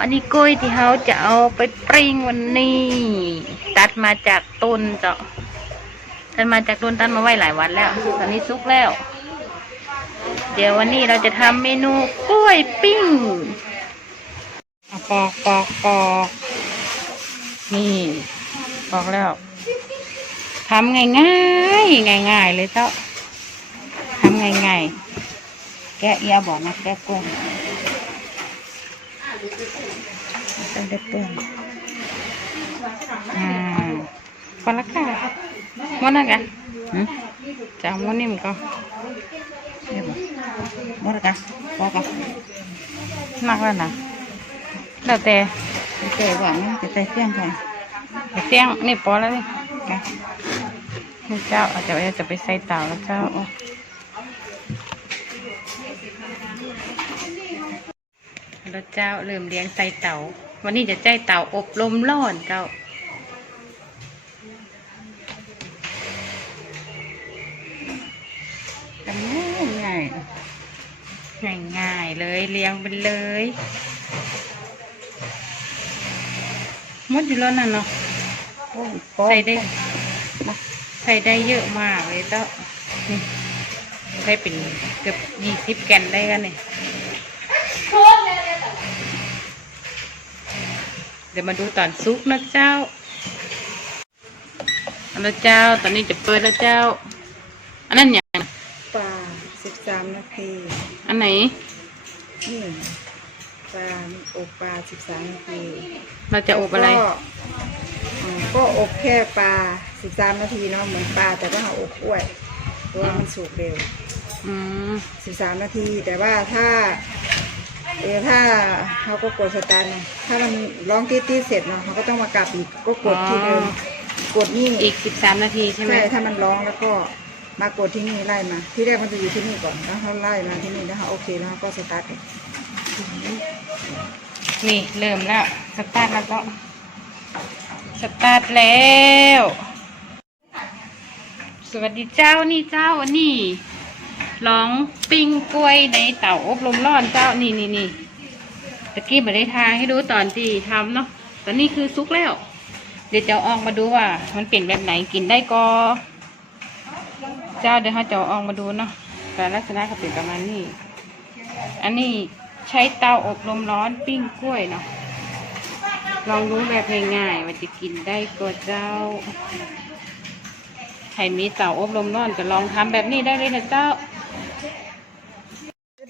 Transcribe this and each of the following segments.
อันนี้กล้วยที่เขาจะเอาไปปริงวันนี้ ตัดมาจากต้นเจ้าตัดมาจากต้นตัดมาไว้หลายวันแล้ว ตอนนี้ซุกแล้ว เดี๋ยววันนี้เราจะทำเมนูกล้วยปิ้งปอกปอกปอกนี่ปอกแล้วทำง่ายง่ายง่ายง่ายเลยเจ้าทำง่ายง่ายแกะเอียบอกนะแกะกล้ วยต้องได้เปื้อนอ่าพอละค่ะหมดแล้วกันหืมจะเอาหมดนี่มันก็เรียบร้อยหมดแล้วกันพอกันมากแล้วนะแล้วแต่เก๋กว่านะจะใส่เสี้ยงใส่ไปเสียงนี่พอแล้วนี่นะนี่เจ้าเอาจะจะไปใส่เตาแล้วเจ้าโอ้ แล้วเจ้าเริ่มเลี้ยงใส่เตาวันนี้จะใจเตาอบลมร้อนเจ้าทำง่ายง่ายง่ายๆเลยเลี้ยงไปเลยหมดอยู่แล้วน่ะเนาะโอ้ยใส่ได้ใส่ได้เยอะมากเลยเจ้านี่ใช้เป็นเกือบยี่สิบแกนได้กันเนี่ยเดี๋ยวมาดูตอนซุกนะเจ้าเอาละเจ้า ตอนนี้จะเปิดแล้วเจ้า อันนั้นอย่างปลาสิบสามนาที อันไหนนี่ปลาอบปลาสิบสามนาที เราจะอบอะไร ก็อืมก็อบแค่ปลาสิบสามนาทีเนาะเหมือนปลาแต่ว่าเราอบกล้วยเพราะว่ามันสุกเร็วอืมสิบสามนาที แต่ว่าถ้า เออถ้าเขาก็กดสตาร์ทนะถ้ามันร้องตีตีเสร็จเนาะเขาก็ต้องมากลับอีกก็กดที่เดิมกดนี่อีกสิบสามนาทีใช่ไหม ใช่ถ้ามันร้องแล้วก็มากดที่นี่ไล่มา ที่แรกมันจะอยู่ที่นี่ก่อนแล้วเขาไล่มาที่นี่แล้วเขาโอเคแล้วเขาก็สตาร์ทเองนี่เริ่มแล้ว สตาร์ทแล้วก็สตาร์ทแล้ว สวัสดีเจ้านี่เจ้าวันนี้ ลองปิ้งกล้วยในเตาอบลมร้อนเจ้านี่นี่นี่ตะกี้มาได้ทาให้ดูตอนที่ทำเนาะตอนนี้คือซุกแล้ว เดี๋ยวจะอาออกมาดูว่า มันเป็นแบบไหนกินได้ก็ เจ้าเดี๋ยวเขาจะอาออกมาดูเนาะแต่ลักษณะเขาเป็นประมาณนี้ อันนี้ใช้เตาอบลมร้อนปิ้งกล้วยเนาะลองรู้แบบง่ายๆว่าจะกินได้ก็เจ้าใครมีเตาอบลมร้อนก็ลองทำแบบนี้ได้เลยนะเจ้า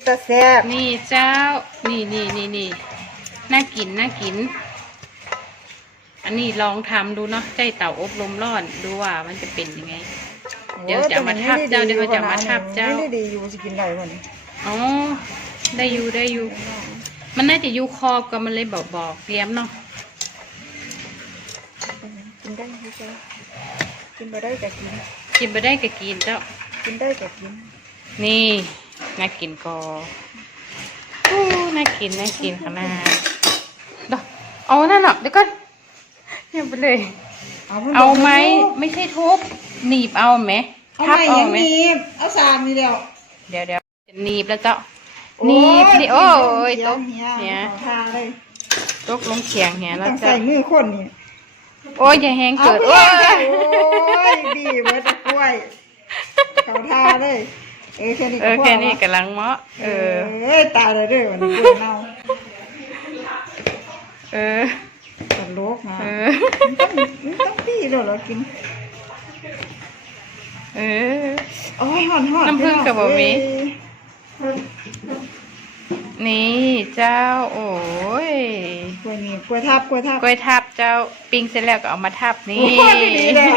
ตะแซ่บนี่เจ้า นี่นี่นี่นี่น่ากินน่ากิน อันนี้ลองทำดูเนาะใช้เตาอบลมร้อนดูว่ามันจะเป็นยังไง เดี๋ยวจะเอามาทับเจ้าเดี๋ยวจะเอามาทับเจ้าไม่ได้ดีอยู่จะกินได้วันนี้อ๋อ ได้อยู่ได้อยู่ มันน่าจะอยู่คอบก็มันเลยบอกบอกเลี้ยมเนาะกินได้ไหมเจ้ากินไปได้แต่กิน กินไปได้ก็กินเจ้า กินได้แต่กิน นี่ น่ากินก็อู้น่ากินน่ากินขนาดเดอกเอานั่นเนาะเดี๋ยวก่อนเงียบไปเลยพิ่งเอาไหมลงไม่ใช่ทุบหนีบเอาไหมเอาทับไหมเอายังไหมมีเอาสามนี่เดียวเดี๋ยวเดี๋ยวจะหนีบแล้วเจ้าหนีบนี่โอ้ยตก เฮียเนี่ยขอทาเลยตกลงเขียงเหียแล้วต้องเจ้าใส่มือคนนี่โอ้ยอย่าแหงเอาเกิดเพื่โอ้อนยโอ้ยบีเบิร์ตะกล้วยเขาทาเลย เออแค่นี้เอก็อพอแค่นี้วะกำลังเหมาะเออเอ้ยตายเลยเด้วยวันนี้กล้วยเน่าเออ ตลกนะเออ มันต้องมันต้องพี่เลยเหรอกินเออ โอ้ยหอนหอนน้ำผึ้งกับบะหมี่นี่เจ้า โอ้ยกล้วยนี่กล้วยทับกล้วยทับกล้วยทับเจ้าปิ้งเสร็จแล้วก็เอามาทับนี่โอ้ยดีเลย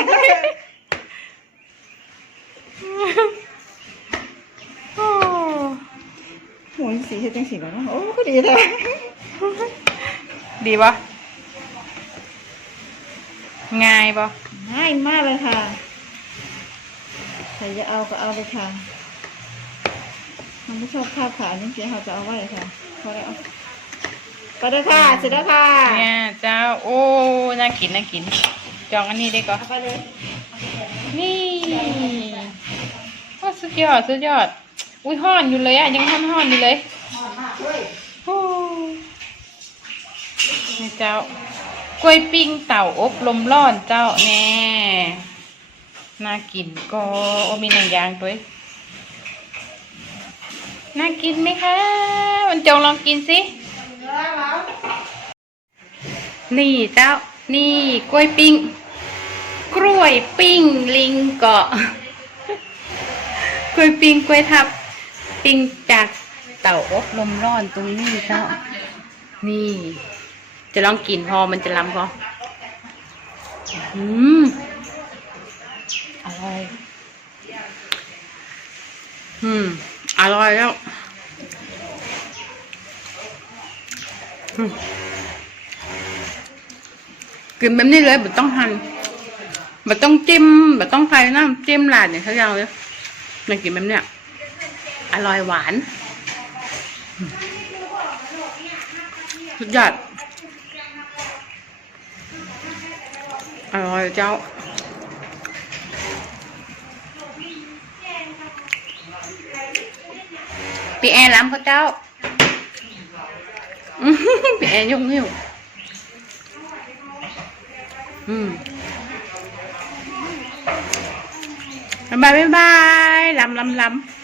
โอ้ โหสีเฮ็ดจังสีแล้วเนาะโอ้ก็ดีเลยดีปะง่ายปะง่ายมากเลยค่ะใครจะเอาก็เอาเลยค่ะมันไม่ชอบภาพขาจริงๆเขาจะเอาไว้ค่ะพอแล้วไปเลยค่ะเสร็จแล้วค่ะเนี่ยเจ้าโอ้น่ากินน่ากิน จองอันนี้ได้ก่อนเอาไปเลยนี่โอ้สุดยอดสุดยอด อุ้ยห่อนอยู่เลยอะ ยังห่อนห่อนๆอยู่เลยหอมมากเลยโอ้นี่เจ้ากล้วยปิ้งเต่าอบลมร้อนเจ้าแน่น่ากินก็โอ้มีหนังยางด้วยน่ากินไหมคะมันจงลองกินสินี่เจ้า นี่กล้วยปิ้ง กล้วยปิ้งลิงเกาะ กล้วยปิ้งกล้วยทับ ปิ้งจากเต่าอบลมร้อนตรงนี้เจ้านี่ จะลองกินพอมันจะล้ำพออืมอร่อยอืมอร่อยแล้วกินแบบนี้เลยแบบต้องหั่นแบบต้องจิ้มแบบต้องใส่น้ำจิ้มหลาดเนี่ยเขาเอาเลยมันกินแบบเนี้ย อร่อยหวานอืมสุดยอดอร่อยเจ้า พี่แอนล้ำเขาเจ้าอื้อหือพี่แอนยกนิ้วอืมบ๊ายบายบ๊ายบายล้ำล้ำล้ำ